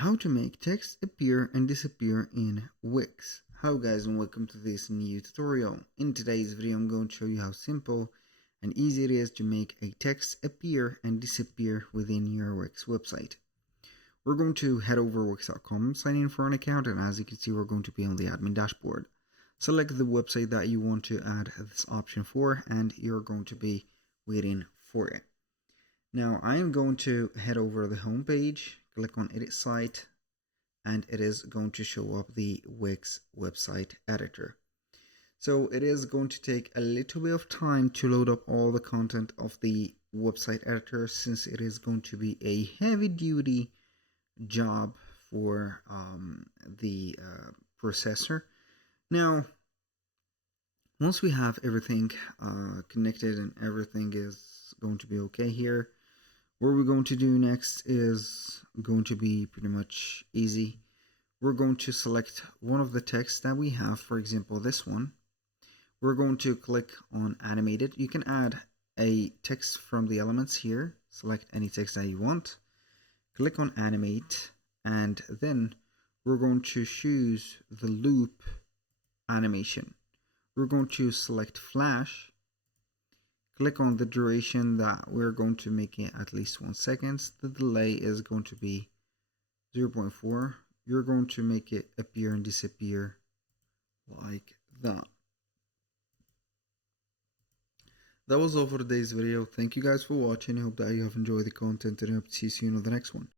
How to make text appear and disappear in Wix. Hello guys, and welcome to this new tutorial. In today's video I'm going to show you how simple and easy it is to make a text appear and disappear within your Wix website. We're going to head over wix.com, sign in for an account, and as you can see we're going to be on the admin dashboard. Select the website that you want to add this option for, and you're going to be waiting for it. Now I'm going to head over the home page, click on edit site, and it is going to show up the Wix website editor. So it is going to take a little bit of time to load up all the content of the website editor, since it is going to be a heavy duty job for the processor. Now once we have everything connected and everything is going to be okay here, what we're going to do next is going to be pretty much easy. We're going to select one of the texts that we have, for example this one. We're going to click on animated. You can add a text from the elements here, select any text that you want, click on animate, and then we're going to choose the loop animation. We're going to select flash, click on the duration that we're going to make it at least 1 second. The delay is going to be 0.4. You're going to make it appear and disappear like that. That was all for today's video. Thank you guys for watching. I hope that you have enjoyed the content, and I hope to see you soon on the next one.